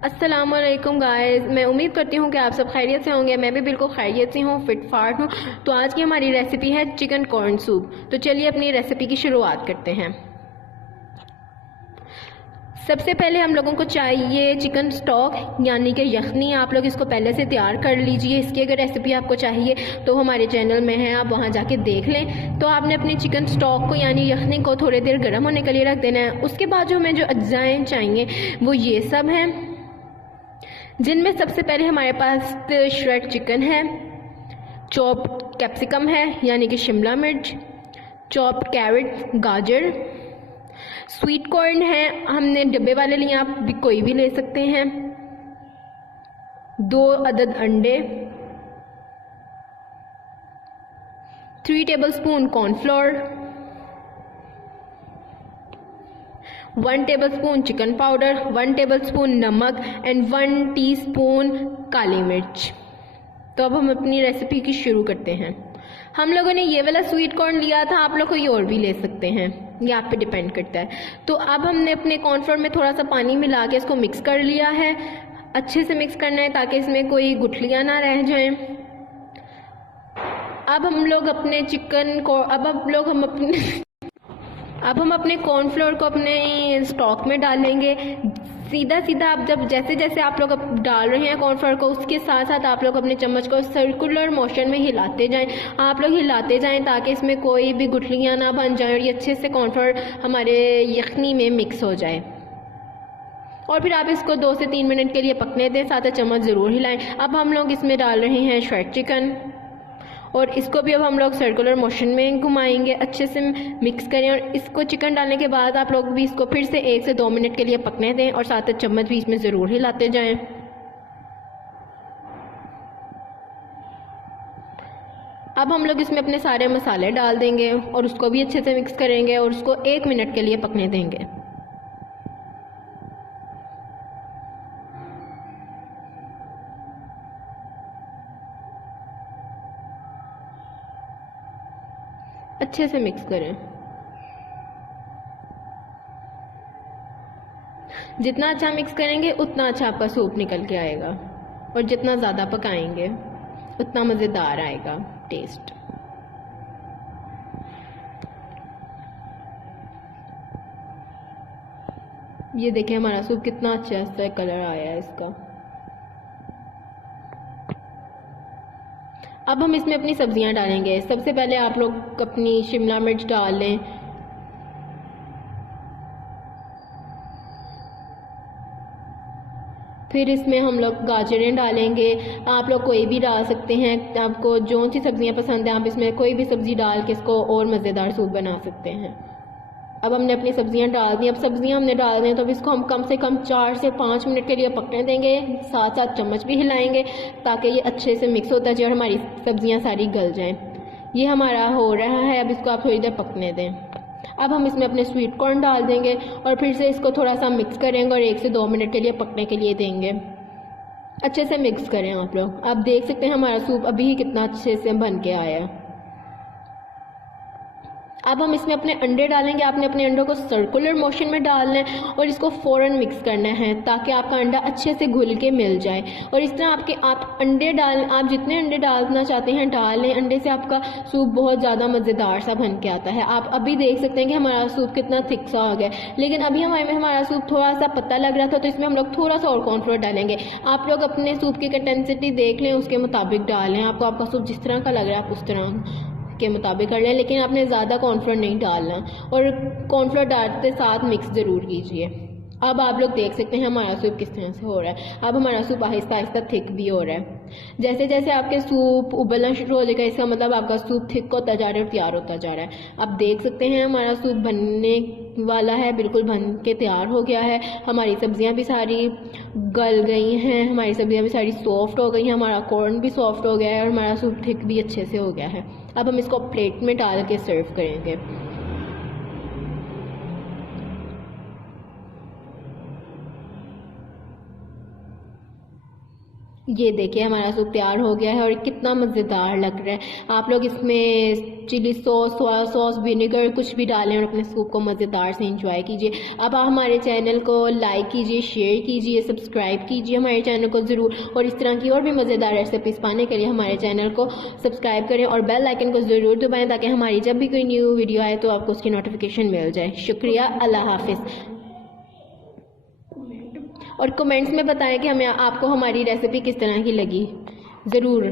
अस्सलामुअलैकुम गाइस, मैं उम्मीद करती हूँ कि आप सब खैरियत से होंगे। मैं भी बिल्कुल खैरियत से हूँ, फिट फाट हूँ। तो आज की हमारी रेसिपी है चिकन कॉर्न सूप। तो चलिए अपनी रेसिपी की शुरुआत करते हैं। सबसे पहले हम लोगों को चाहिए चिकन स्टॉक यानी कि यखनी। आप लोग इसको पहले से तैयार कर लीजिए। इसकी अगर रेसिपी आपको चाहिए तो हमारे चैनल में है, आप वहाँ जाके देख लें। तो आपने अपने चिकन स्टॉक को यानी यखनी को थोड़ी देर गर्म होने के लिए रख देना है। उसके बाद जो हमें जो अज्जाएँ चाहिए वो ये सब हैं, जिनमें सबसे पहले हमारे पास श्रेड चिकन है, चॉप कैप्सिकम है यानी कि शिमला मिर्च, चॉप कैरेट गाजर, स्वीट कॉर्न है, हमने डब्बे वाले लिए, आप भी कोई भी ले सकते हैं, 2 अदद अंडे, 3 tablespoon cornflour, 1 tablespoon chicken powder, 1 tablespoon नमक एंड 1 टीस्पून काली मिर्च। तो अब हम अपनी रेसिपी की शुरू करते हैं। हम लोगों ने ये वाला स्वीट कॉर्न लिया था, आप लोग कोई और भी ले सकते हैं, ये आप पे डिपेंड करता है। तो अब हमने अपने कॉर्नफ्लोर में थोड़ा सा पानी मिला के इसको मिक्स कर लिया है। अच्छे से मिक्स करना है ताकि इसमें कोई गुठलियाँ ना रह जाएं। अब हम लोग अपने चिकन को अब हम अपने कॉर्नफ्लोर को अपने स्टॉक में डालेंगे। सीधा सीधा आप जब जैसे जैसे आप लोग डाल रहे हैं कॉर्नफ्लोर को, उसके साथ साथ आप लोग अपने चम्मच को सर्कुलर मोशन में हिलाते जाएं। आप लोग हिलाते जाएं ताकि इसमें कोई भी गुठलियाँ ना बन जाएं और ये अच्छे से कॉर्नफ्लोर हमारे यखनी में मिक्स हो जाए। और फिर आप इसको 2 से 3 मिनट के लिए पकने दें, साथ चम्मच ज़रूर हिलाएं। अब हम लोग इसमें डाल रहे हैं श्रेड चिकन और इसको भी अब हम लोग सर्कुलर मोशन में घुमाएंगे, अच्छे से मिक्स करें। और इसको चिकन डालने के बाद आप लोग भी इसको फिर से 1 से 2 मिनट के लिए पकने दें और साथ चम्मच भी इसमें ज़रूर हिलाते जाएं। अब हम लोग इसमें अपने सारे मसाले डाल देंगे और उसको भी अच्छे से मिक्स करेंगे और उसको 1 मिनट के लिए पकने देंगे। अच्छे से मिक्स करें। जितना अच्छा मिक्स करेंगे उतना अच्छा आपका सूप निकल के आएगा और जितना ज़्यादा पकाएंगे उतना मज़ेदार आएगा टेस्ट। ये देखिए हमारा सूप कितना अच्छा सा कलर आया है इसका। अब हम इसमें अपनी सब्जियां डालेंगे। सबसे पहले आप लोग अपनी शिमला मिर्च डाल लें, फिर इसमें हम लोग गाजरें डालेंगे। आप लोग कोई भी डाल सकते हैं, आपको जो सी सब्जियां पसंद हैं आप इसमें कोई भी सब्ज़ी डाल के इसको और मज़ेदार सूप बना सकते हैं। अब हमने अपनी सब्जियां डाल दी। अब सब्जियां हमने डाल दी तो अब इसको हम कम से कम 4 से 5 मिनट के लिए पकने देंगे, साथ साथ चम्मच भी हिलाएंगे ताकि ये अच्छे से मिक्स होता जाए और हमारी सब्जियां सारी गल जाएं। ये हमारा हो रहा है, अब इसको आप थोड़ी देर पकने दें। अब हम इसमें अपने स्वीट कॉर्न डाल देंगे और फिर से इसको थोड़ा सा मिक्स करेंगे और 1 से 2 मिनट के लिए पकने के लिए देंगे। अच्छे से मिक्स करें आप लोग। आप देख सकते हैं हमारा सूप अभी ही कितना अच्छे से बन के आया। अब हम इसमें अपने अंडे डालेंगे। आपने अपने अंडों को सर्कुलर मोशन में डालना है और इसको फ़ौरन मिक्स करना है ताकि आपका अंडा अच्छे से घुल के मिल जाए। और इस तरह आप जितने अंडे डालना चाहते हैं डाल लें। अंडे से आपका सूप बहुत ज़्यादा मज़ेदार सा बन के आता है। आप अभी देख सकते हैं कि हमारा सूप कितना थिक सा हो गया, लेकिन अभी हमारा सूप थोड़ा सा पतला लग रहा था, तो इसमें हम लोग थोड़ा सा और कॉर्नफ्लोर डालेंगे। आप लोग अपने सूप की कंसिस्टेंसी देख लें, उसके मुताबिक डालें। आपका सूप जिस तरह का लग रहा है आप उस तरह के मुताबिक कर लें, लेकिन आपने ज़्यादा कॉर्नफ्लोर नहीं डालना और कॉर्नफ्लोर डालते साथ मिक्स ज़रूर कीजिए। अब आप लोग देख सकते हैं हमारा सूप किस तरह से हो रहा है। अब हमारा सूप आहिस्ता आहिस्ता थिक भी हो रहा है। जैसे जैसे आपके सूप उबलना शुरू हो जाएगा, इसका मतलब आपका सूप थिक होता जा रहा है और तैयार होता जा रहा है। आप देख सकते हैं हमारा सूप बनने वाला है, बिल्कुल बन के तैयार हो गया है। हमारी सब्जियां भी सारी गल गई हैं, हमारी सब्जियां भी सारी सॉफ्ट हो गई हैं, हमारा कॉर्न भी सॉफ्ट हो गया है और हमारा सूप थिक भी अच्छे से हो गया है। अब हम इसको प्लेट में डाल के सर्व करेंगे। ये देखिए हमारा सूप तैयार हो गया है और कितना मज़ेदार लग रहा है। आप लोग इसमें chilli sauce, soya sauce, vinegar कुछ भी डालें और अपने सूप को मज़ेदार से एंजॉय कीजिए। अब आप हमारे चैनल को लाइक कीजिए, शेयर कीजिए, सब्सक्राइब कीजिए हमारे चैनल को ज़रूर, और इस तरह की और भी मज़ेदार रेसिपीज़ पाने के लिए हमारे चैनल को सब्सक्राइब करें और बेल आइकन को ज़रूर दबाएँ ताकि हमारी जब भी कोई न्यू वीडियो आए तो आपको उसकी नोटिफिकेशन मिल जाए। शुक्रिया, अल्लाह हाफिज़। और कमेंट्स में बताएं कि हमें आपको हमारी रेसिपी किस तरह की लगी, ज़रूर।